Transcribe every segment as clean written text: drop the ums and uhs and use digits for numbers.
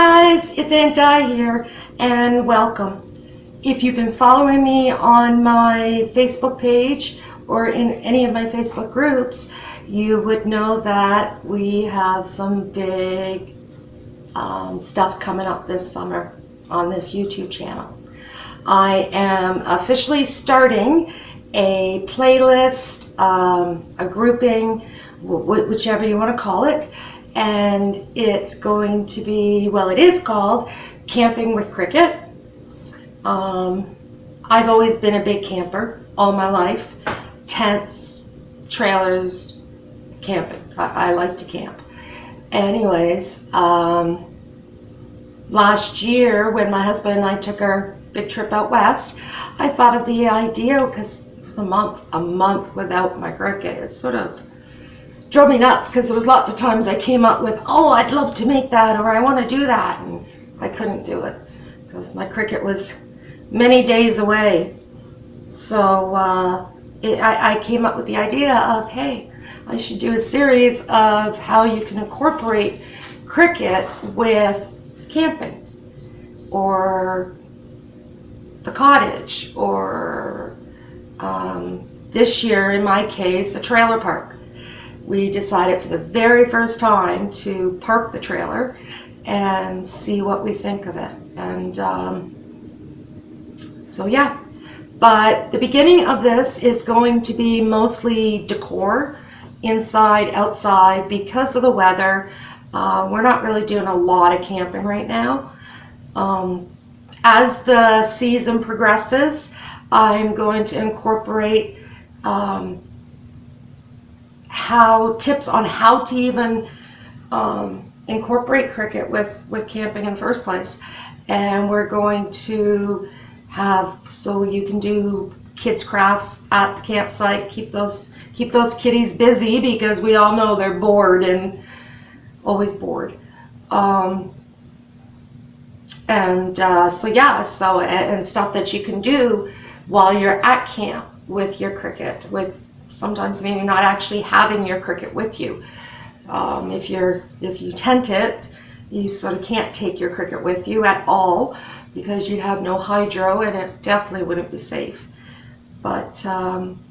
guys, it's AuntDi here, and welcome. If you've been following me on my Facebook page or in any of my Facebook groups, you would know that we have some big stuff coming up this summer on this YouTube channel. I am officially starting a playlist, a grouping, whichever you want to call it, and it's going to be, well, it is called Camping with Cricut. I've always been a big camper all my life. Tents, trailers, camping. I like to camp. Anyways, last year when my husband and I took our big trip out west, I thought of the idea, because it was a month without my Cricut. It sort of drove me nuts, because there was lots of times I came up with, oh, I'd love to make that, or I want to do that, and I couldn't do it because my Cricut was many days away. So I came up with the idea of, hey, I should do a series of how you can incorporate Cricut with camping or the cottage, or this year in my case, a trailer park. We decided for the very first time to park the trailer and see what we think of it. And so yeah, but the beginning of this is going to be mostly decor, inside, outside, because of the weather. We're not really doing a lot of camping right now. As the season progresses, I'm going to incorporate tips on how to even incorporate Cricut with camping in the first place. And we're going to have, so you can do kids crafts at the campsite, keep those kiddies busy, because we all know they're bored and always bored. So yeah, and stuff that you can do while you're at camp with your Cricut, with sometimes maybe not actually having your Cricut with you. If you tent it, you sort of can't take your Cricut with you at all, because you'd have no hydro and it definitely wouldn't be safe. But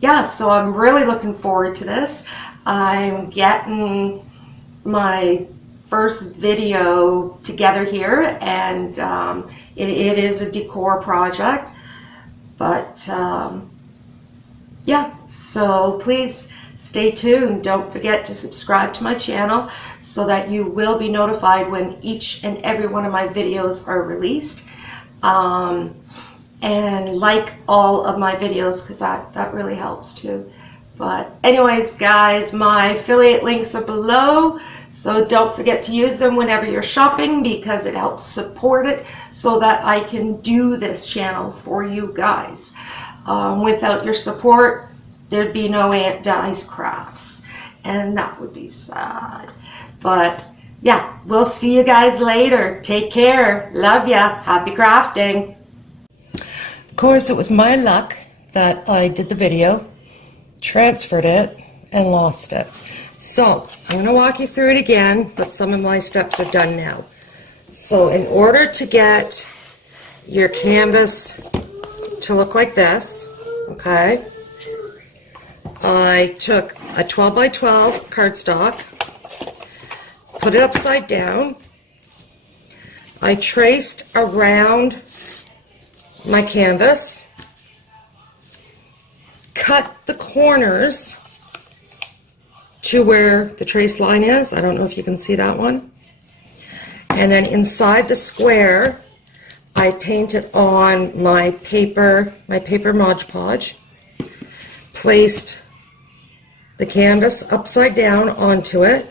yeah, so I'm really looking forward to this. I'm getting my first video together here, and it is a decor project, but yeah, so please stay tuned. Don't forget to subscribe to my channel so that you will be notified when each and every one of my videos are released. And like all of my videos, because that really helps too. But anyways, guys, my affiliate links are below, so don't forget to use them whenever you're shopping, because it helps support it so that I can do this channel for you guys. Without your support, there'd be no AuntDi's Crafts, and that would be sad. But yeah, we'll see you guys later. Take care. Love ya. Happy crafting. Of course, it was my luck that I did the video, transferred it, and lost it. So I'm going to walk you through it again, but some of my steps are done now. So in order to get your canvas to look like this, okay, I took a 12 by 12 cardstock, put it upside down. I traced around my canvas, cut the corners to where the trace line is. I don't know if you can see that one. And then inside the square, I painted on my paper Mod Podge, placed the canvas upside down onto it,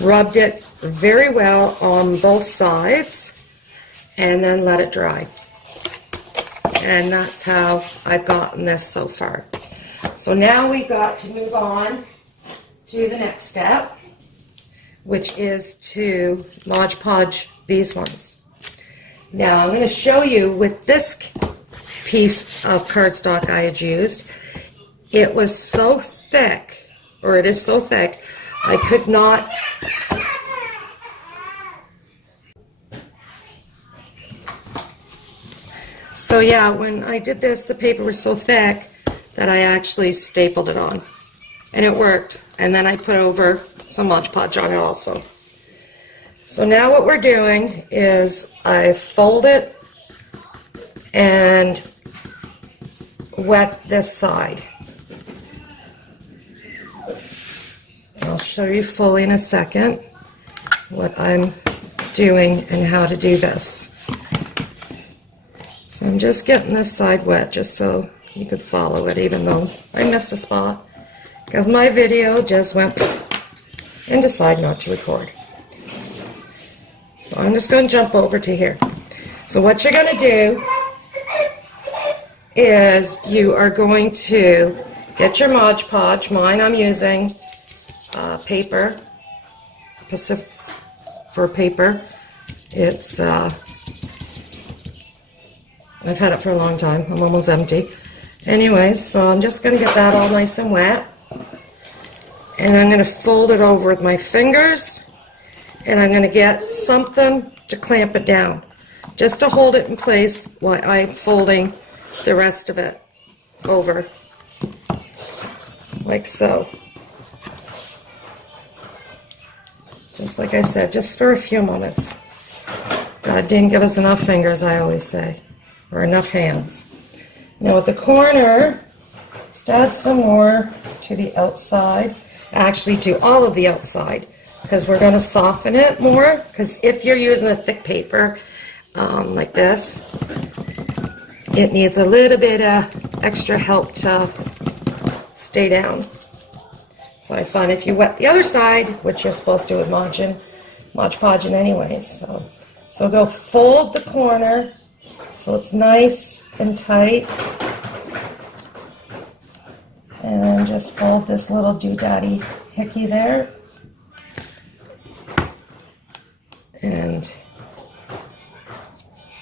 rubbed it very well on both sides, and then let it dry. And that's how I've gotten this so far. So now we've got to move on to the next step, which is to Mod Podge these ones. Now I'm going to show you with this piece of cardstock I had used. It was so thick, or it is so thick, I could not So yeah, when I did this, the paper was so thick that I actually stapled it on. And it worked. And then I put over some Mod Podge on it also. So now what we're doing is I fold it and wet this side. I'll show you fully in a second what I'm doing and how to do this. So I'm just getting this side wet just so you could follow it, even though I missed a spot because my video just went and decided not to record. So I'm just going to jump over to here. So what you're going to do is you are going to get your Mod Podge. Mine I'm using paper, Pacific for paper. It's I've had it for a long time. I'm almost empty. Anyways, so I'm just going to get that all nice and wet. And I'm going to fold it over with my fingers. And I'm going to get something to clamp it down. Just to hold it in place while I'm folding the rest of it over. Like so. Just like I said, just for a few moments. God didn't give us enough fingers, I always say. Or enough hands. Now with the corner, just add some more to the outside. Actually to all of the outside. Because we're going to soften it more. Because if you're using a thick paper like this, it needs a little bit of extra help to stay down. So I find if you wet the other side, which you're supposed to with Mod Podge anyways. So go fold the corner so it's nice and tight. And then just fold this little doodaddy hickey there. And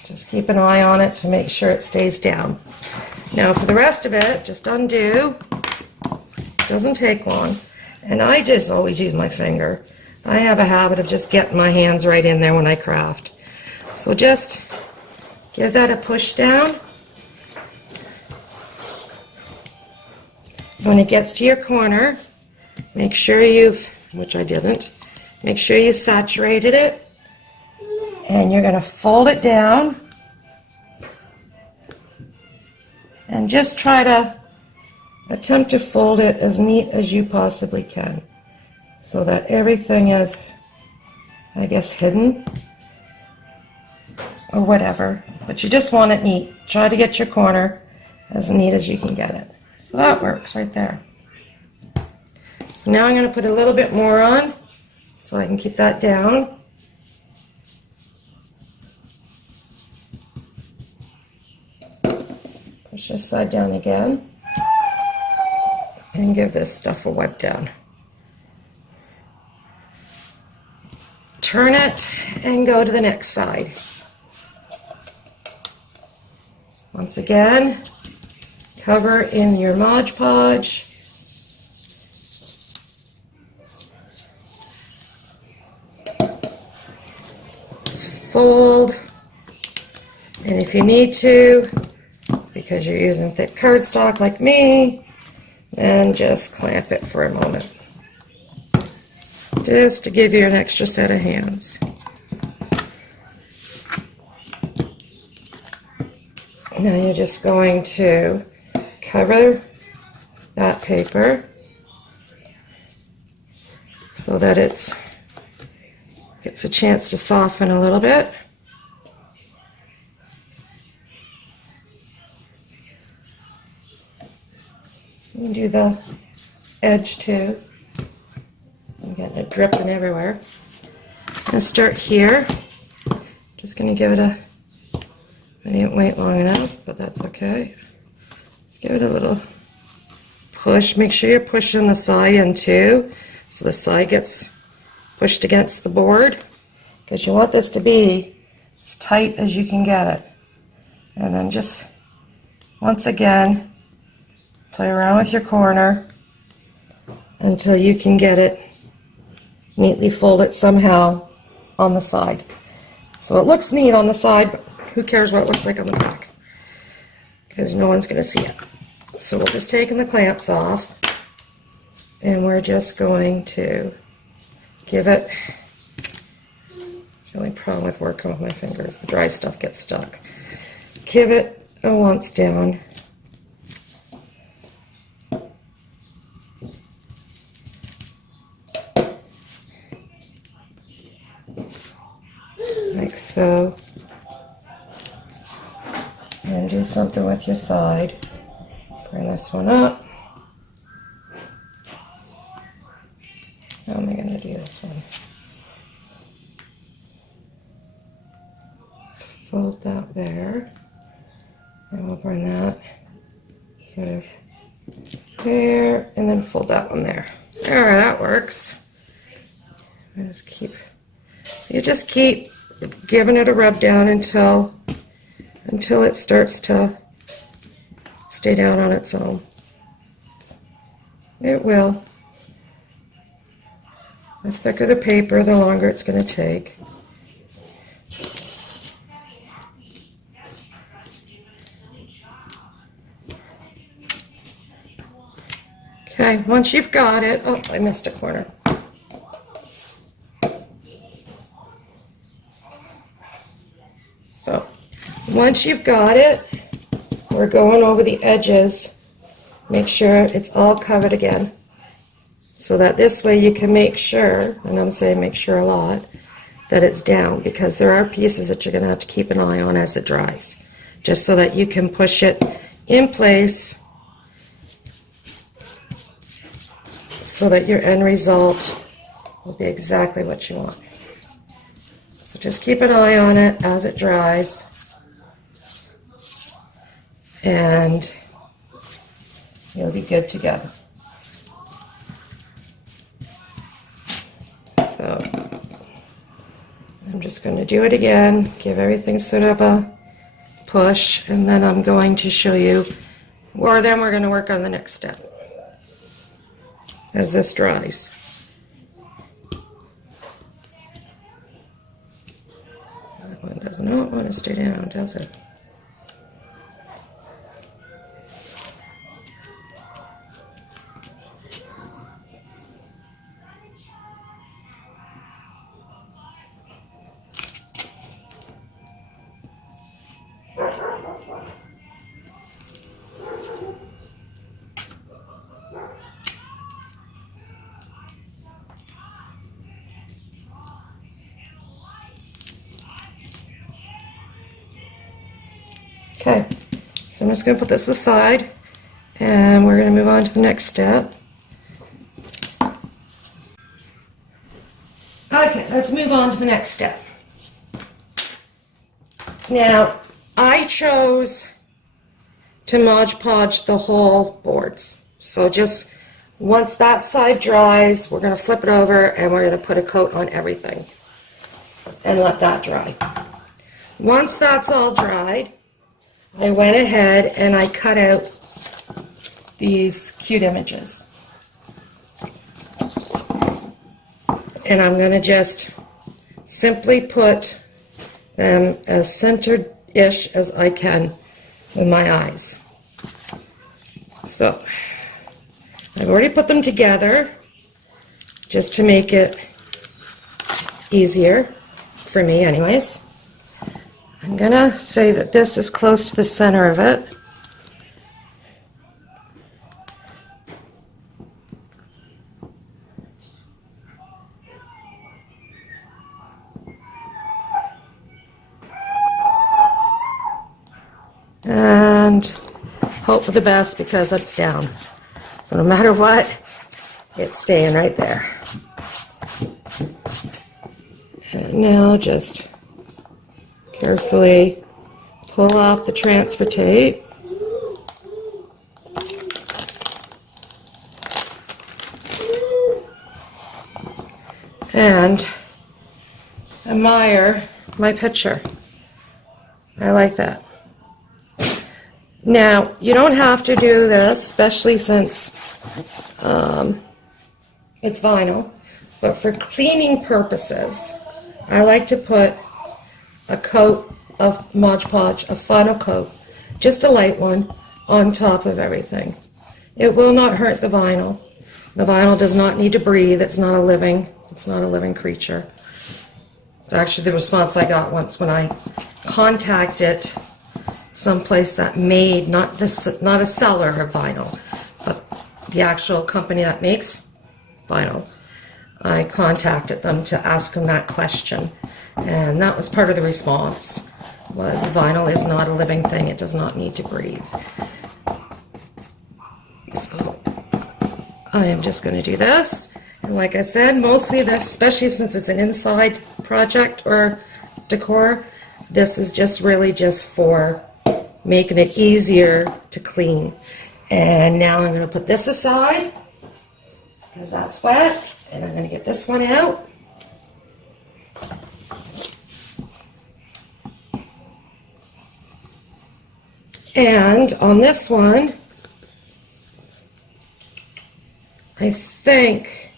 just keep an eye on it to make sure it stays down. Now for the rest of it, just undo. It doesn't take long. And I just always use my finger. I have a habit of just getting my hands right in there when I craft. So just give that a push down. When it gets to your corner, make sure which I didn't, make sure you've saturated it. And you're going to fold it down. And just try to attempt to fold it as neat as you possibly can. So that everything is, I guess, hidden. Or whatever. But you just want it neat. Try to get your corner as neat as you can get it. So that works right there. So now I'm going to put a little bit more on so I can keep that down. Push this side down again. And give this stuff a wipe down. Turn it and go to the next side. Once again, cover in your Mod Podge. Fold. And if you need to, because you're using thick cardstock like me, then just clamp it for a moment. Just to give you an extra set of hands. Now you're just going to cover that paper so that it gets a chance to soften a little bit. You can do the edge too. I'm getting it dripping everywhere. I'm going to start here. Just going to give it I didn't wait long enough, but that's okay. Just give it a little push. Make sure you're pushing the side in too, so the side gets pushed against the board, because you want this to be as tight as you can get it. And then just, once again, play around with your corner until you can get it neatly folded somehow on the side. So it looks neat on the side, but who cares what it looks like on the back? because no one's going to see it. So we're just taking the clamps off, and we're just going to give it, it's the only problem with working with my fingers, the dry stuff gets stuck. Give it a once down. Like so. And do something with your side. Bring this one up. How am I going to do this one? Fold that there. And we'll bring that sort of there. And then fold that one there. There, that works. So you just keep giving it a rub down until it starts to stay down on its own. It will. The thicker the paper, the longer it's going to take. Okay, once you've got it, oh, I missed a corner. So, once you've got it, we're going over the edges. Make sure it's all covered again. So that this way you can make sure, and I'm saying make sure a lot, that it's down, because there are pieces that you're going to have to keep an eye on as it dries. Just so that you can push it in place so that your end result will be exactly what you want. So just keep an eye on it as it dries, and you'll be good to go. So I'm just going to do it again, give everything sort of a push, and then I'm going to show you, or then we're going to work on the next step as this dries. That one does not want to stay down, does it? Okay, so I'm just going to put this aside, and we're going to move on to the next step. Okay, let's move on to the next step. Now, I chose to Mod Podge the whole boards. So just once that side dries, we're going to flip it over and we're going to put a coat on everything and let that dry. Once that's all dried, I went ahead and I cut out these cute images. And I'm going to just simply put them as centered-ish as I can with my eyes. So I've already put them together just to make it easier for me anyways. I'm going to say that this is close to the center of it. And hope for the best because it's down. So no matter what, it's staying right there. And now just carefully pull off the transfer tape. And admire my picture. I like that. Now, you don't have to do this, especially since it's vinyl, but for cleaning purposes, I like to put a coat of Mod Podge, a final coat, just a light one on top of everything. It will not hurt the vinyl. The vinyl does not need to breathe. It's not a living creature. It's actually the response I got once when I contacted someplace that made, not a seller of vinyl, but the actual company that makes vinyl. I contacted them to ask them that question, and that was part of the response, was vinyl is not a living thing. It does not need to breathe. So I am just going to do this, and like I said, mostly this, especially since it's an inside project or decor, this is just really just for making it easier to clean. And now I'm going to put this aside because that's wet, and I'm going to get this one out. And on this one, I think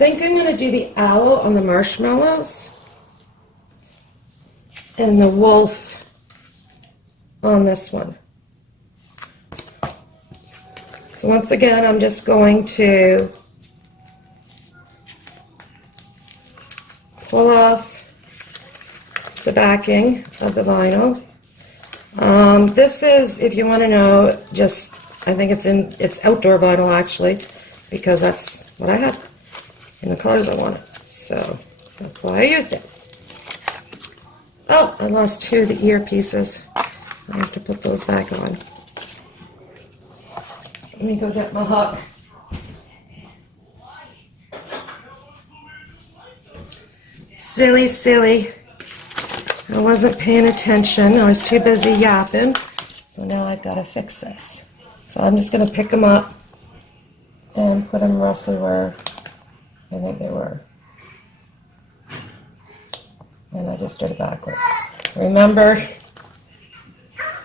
I'm going to do the owl on the marshmallows and the wolf on this one. So once again, I'm just going to pull off the backing of the vinyl. This is, if you want to know, just, I think it's outdoor vinyl actually, because that's what I have in the colors I wanted. So that's why I used it. Oh, I lost two of the earpieces. I have to put those back on. Let me go get my hook. Silly, silly. I wasn't paying attention. I was too busy yapping. So now I've got to fix this. So I'm just going to pick them up and put them roughly where I think they were. And I just did it backwards. Remember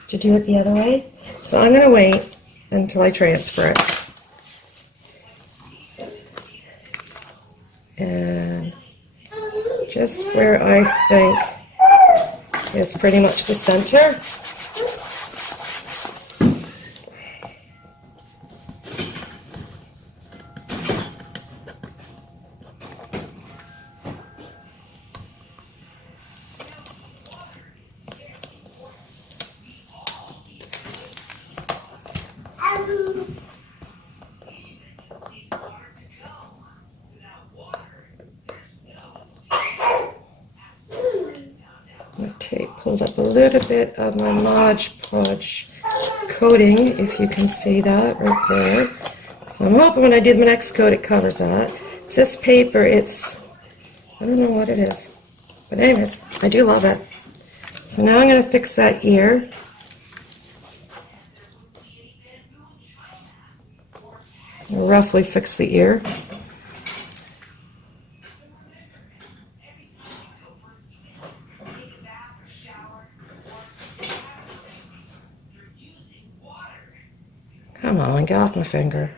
to do it the other way. So I'm going to wait until I transfer it. And just where I think is pretty much the center. Pulled up a little bit of my Mod Podge coating, if you can see that right there. So I'm hoping when I do the next coat it covers that. It's this paper, it's, I don't know what it is. But anyways, I do love it. So now I'm going to fix that ear. I'll roughly fix the ear. Come on, get off my finger.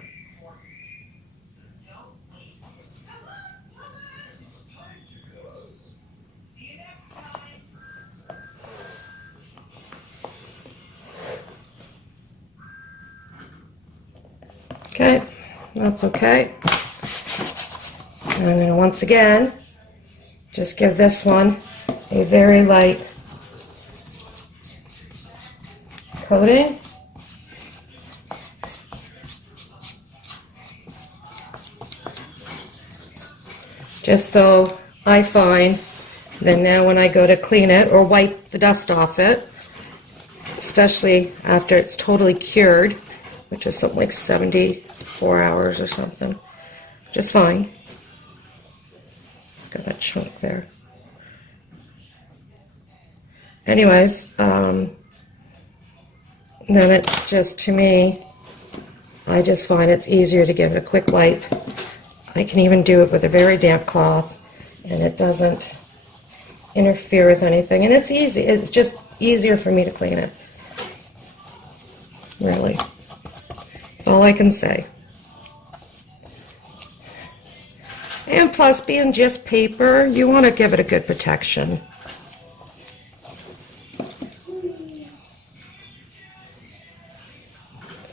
Okay, that's okay. And I'm going to once again just give this one a very light coating. Just so I find that now when I go to clean it or wipe the dust off it, especially after it's totally cured, which is something like 74 hours or something, just fine. It's got that chunk there. Anyways, then it's just, to me, I just find it's easier to give it a quick wipe. I can even do it with a very damp cloth, and it doesn't interfere with anything. And it's easy. It's just easier for me to clean it. Really. That's all I can say. And plus, being just paper, you want to give it a good protection.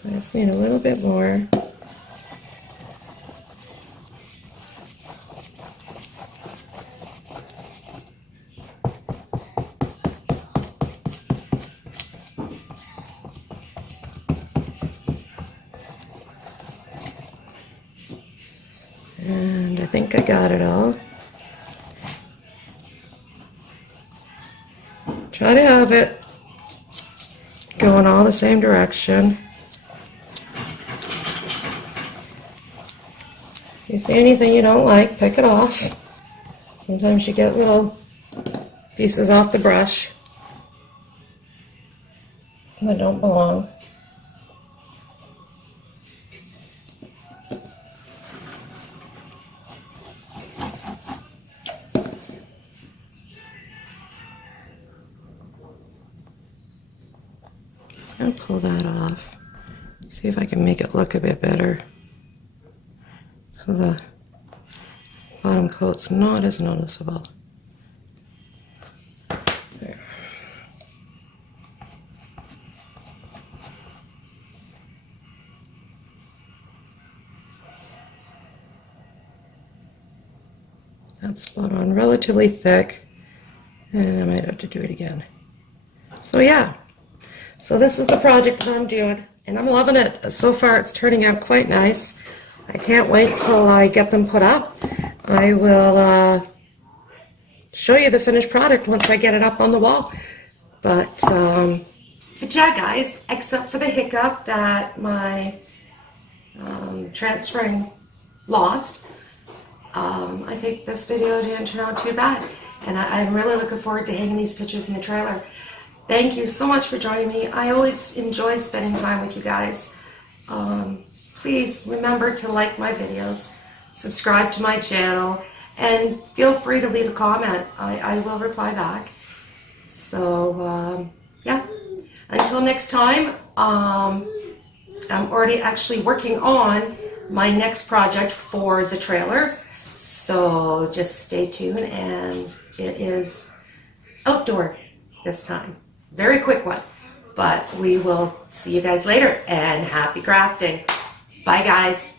So I just need a little bit more. And I think I got it all. Try to have it going all the same direction. If you see anything you don't like, pick it off. Sometimes you get little pieces off the brush that don't belong. I'm going to pull that off, see if I can make it look a bit better so the bottom coat's not as noticeable. There. That's spot on, relatively thick, and I might have to do it again. So yeah. So this is the project that I'm doing, and I'm loving it. So far it's turning out quite nice. I can't wait till I get them put up. I will show you the finished product once I get it up on the wall. But yeah, guys, except for the hiccup that my transferring lost, I think this video didn't turn out too bad. And I'm really looking forward to hanging these pictures in the trailer. Thank you so much for joining me. I always enjoy spending time with you guys. Please remember to like my videos, subscribe to my channel, and feel free to leave a comment. I will reply back. So, yeah. Until next time, I'm already actually working on my next project for the trailer. So just stay tuned, and it is outdoor this time. Very quick one, but we will see you guys later, and happy crafting. Bye, guys.